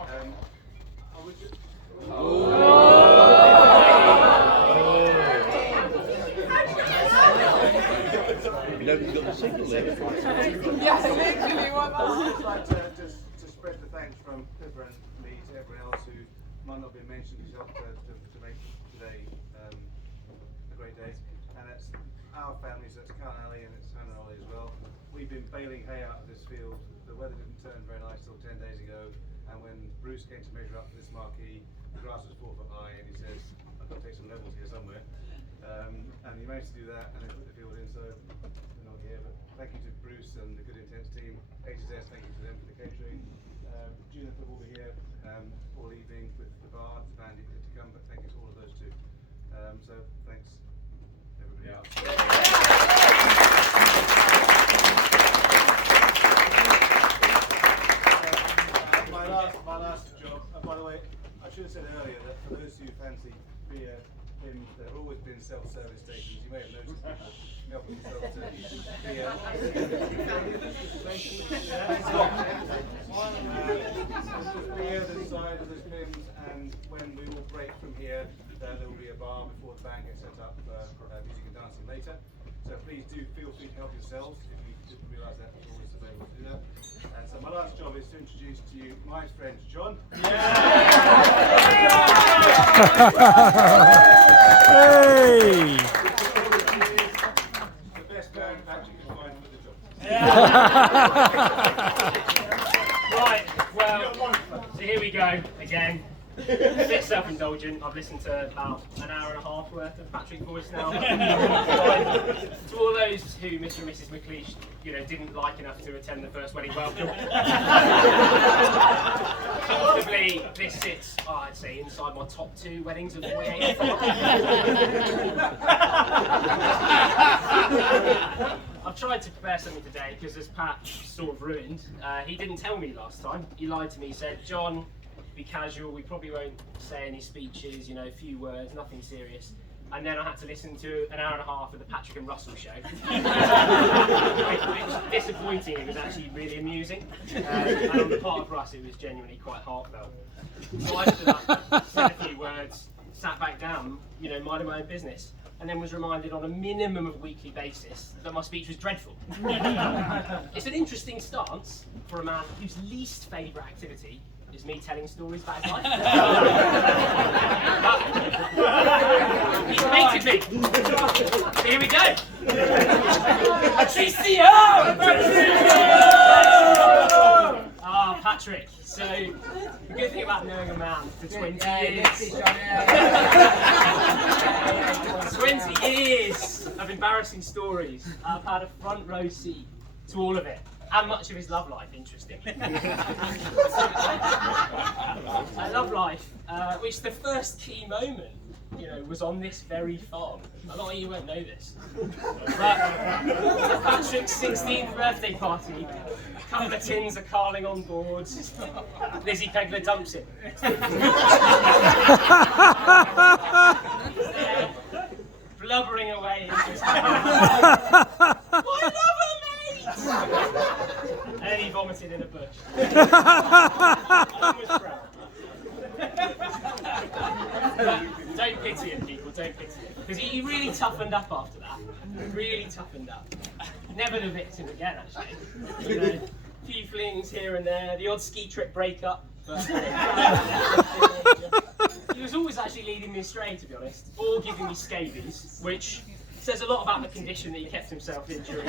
I would just... You haven't got the signal there. Yes, literally what I would just like to spread the thanks from Pippa and me to everyone else who might not have been mentioned who's helped to make today a great day. And it's our families, that's Karen Ali and it's Hannah and Ollie as well. We've been baling hay out of this field. The weather didn't turn very nice till 10 days ago. And when Bruce came to measure up for this marquee, the grass was 4 foot high and he says, I've got to take some levels here somewhere. And he managed to do that and then put the field in, so we're not here. But thank you to Bruce and the Good Intense team. A2Z, thank you to them for the catering. Juniper will be here all evening with the bar, the band yet to come, but thank you to all of those too. So thanks everybody else. My last job, by the way, I should have said earlier that for those who fancy beer, there have always been self-service stations. You may have noticed people helping themselves to beer. Beer this side of this bins, and when we all break from here, there will be a bar before the band gets set up for music and dancing later. So please do feel free to help yourselves if you didn't realise that was always available to do that. And so my last job is to introduce to you my friend John. Hey! The best man Patrick can find for the job. Right, well, so here we go again. A bit self-indulgent. I've listened to about an hour and a half worth of Patrick's voice now. To all those who Mr. and Mrs. McLeish, didn't like enough to attend the first wedding welcome. Comfortably, this sits, I'd say, inside my top 2 weddings of 48. I've tried to prepare something today because, as Pat sort of ruined, he didn't tell me last time. He lied to me. He said, John, be casual, we probably won't say any speeches, a few words, nothing serious. And then I had to listen to an hour and a half of the Patrick and Russell show. Which was disappointing, it was actually really amusing. And on the part of Russ, it was genuinely quite heartfelt. So I stood up, said a few words, sat back down, minding my own business. And then was reminded on a minimum of weekly basis that my speech was dreadful. It's an interesting stance for a man whose least favourite activity is me telling stories about his life. He's mated me. So here we go. Patricio! Ah, Patrick. So the good thing about knowing a man for 20 years. 20 years of embarrassing stories. I've had a front row seat to all of it. And much of his love life, interestingly. Love life, which the first key moment, was on this very farm. A lot of you won't know this. But Patrick's 16th birthday party, a couple of tins of Carling on board, Lizzie Pegler dumps him. Blubbering away in his I love her, mate! And then he vomited in a bush. I was proud. Don't pity him, people, don't pity him. Because he really toughened up after that. Really toughened up. Never the victim again, actually. A few flings here and there, the odd ski trip breakup. But he was always actually leading me astray, to be honest, or giving me scabies, which says a lot about the condition that he kept himself in during.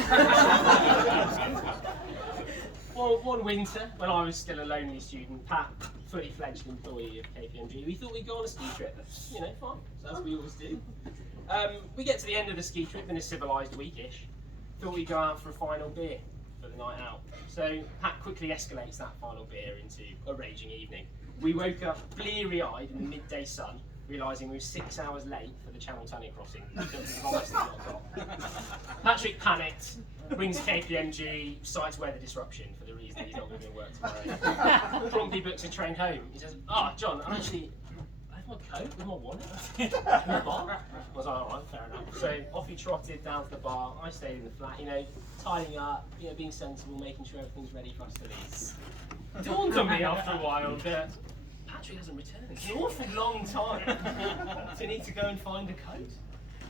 One winter, when I was still a lonely student, Pat, fully fledged employee of KPMG, we thought we'd go on a ski trip. Fine, as we always do. We get to the end of the ski trip in a civilised weekish. Thought we'd go out for a final beer for the night out. So Pat quickly escalates that final beer into a raging evening. We woke up bleary-eyed in the midday sun, realising we were 6 hours late for the Channel Tunnel crossing. Patrick panicked, rings KPMG, cites weather disruption for the reason he's not going to be at work tomorrow. Promptly books a train home. He says, John, I have my coat with my wallet in the bar. I was like, alright, fair enough. So off he trotted down to the bar. I stayed in the flat, tidying up, being sensible, making sure everything's ready for us to leave. dawned on me after a while that Patrick hasn't returned. It's an awful long time to need to go and find a coat.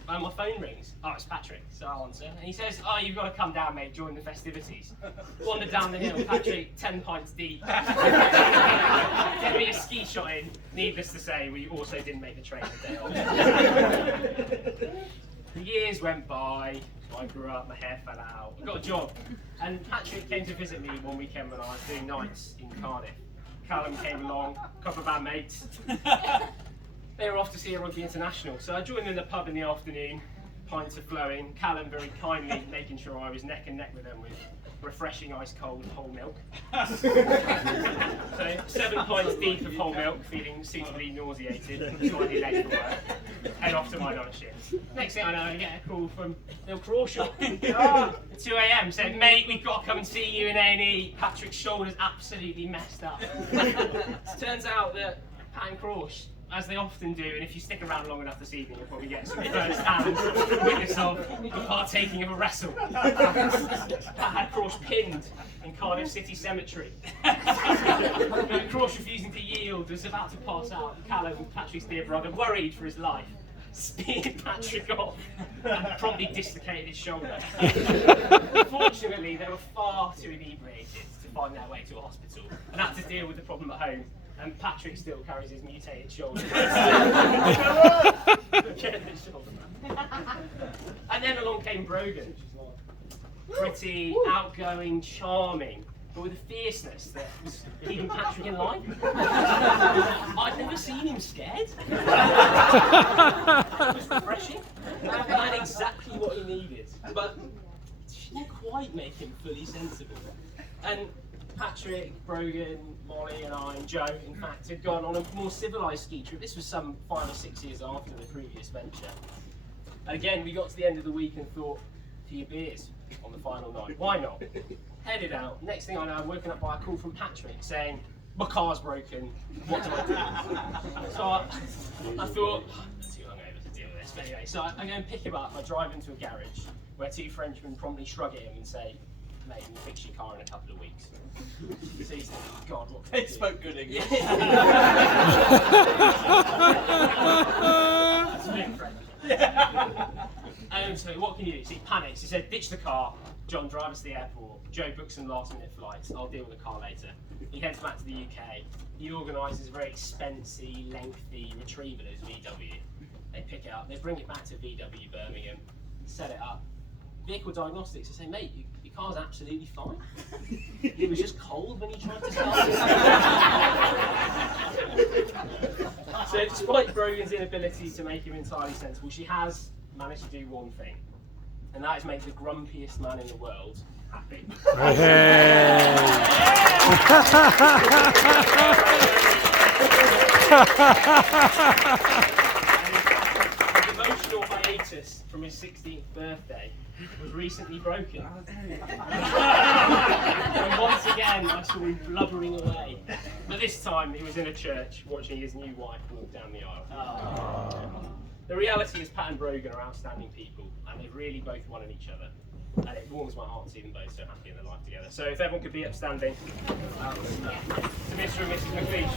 And my phone rings. Oh, it's Patrick. So I answer. And he says, oh, you've got to come down, mate, join the festivities. Wander down the hill, Patrick, 10 pints deep. Get me a ski shot in. Needless to say, we also didn't make the train the day off. The years went by. I grew up, my hair fell out. I got a job. And Patrick came to visit me one weekend when I was doing nights in Cardiff. Callum came along, a couple of our mates. They were off to see a rugby international, so I joined them in the pub in the afternoon, pints are flowing, Callum very kindly making sure I was neck and neck with them with refreshing ice cold whole milk. So 7 pints deep of whole milk, feeling suitably nauseated, slightly late for work, head off to my night shift. Next thing I know, I get a call from Bill Crawshaw at 2 AM saying, mate, we've got to come and see you in A&E. Patrick's shoulder's absolutely messed up. Turns out that Pat and Crawsh, as they often do, and if you stick around long enough this evening, you'll probably get some first-hand witness of partaking of a wrestle. Pat had Crawsh pinned in Cardiff City Cemetery. Crawsh refusing to yield, was about to pass out. Callum, Patrick's dear brother, worried for his life, speared Patrick off and promptly dislocated his shoulder. Fortunately, they were far too inebriated to find their way to a hospital and had to deal with the problem at home. And Patrick still carries his mutated shoulder. And then along came Brogan. Pretty, outgoing, charming, but with a fierceness that was keeping Patrick in line. I'd never seen him scared. It was refreshing. And had exactly what he needed. But she didn't quite make him fully sensible. And Patrick, Brogan, Molly and I and Joe, in fact, had gone on a more civilised ski trip. This was some 5 or 6 years after the previous venture. And again, we got to the end of the week and thought, a few beers on the final night. Why not? Headed out. Next thing I know, I'm woken up by a call from Patrick saying, my car's broken, what do I do? So I thought, I'm too hungover to deal with this. But anyway, so I go and pick him up. I drive into a garage where 2 Frenchmen promptly shrug at him and say, mate, we'll fix your car in a couple of weeks. So he said, oh God, what can I do? They spoke good English. That's a bit French. So what can you do? So he panics. He said, ditch the car. John, drive us to the airport. Joe books some last minute flights. I'll deal with the car later. He heads back to the UK. He organises a very expensive, lengthy retrieval at VW. They pick it up. They bring it back to VW Birmingham, set it up. Vehicle diagnostics, I say, mate, your car's absolutely fine. It was just cold when you tried to start it. So despite Brogan's inability to make him entirely sensible, she has managed to do one thing, and that is make the grumpiest man in the world happy. His emotional hiatus from his 16th birthday was recently broken. And once again I saw him blubbering away. But this time he was in a church watching his new wife walk down the aisle. The reality is Pat and Brogan are outstanding people, and they've really both won on each other. And it warms my heart to see them both so happy in their life together. So if everyone could be upstanding, to Mr. and Mrs. McLeish.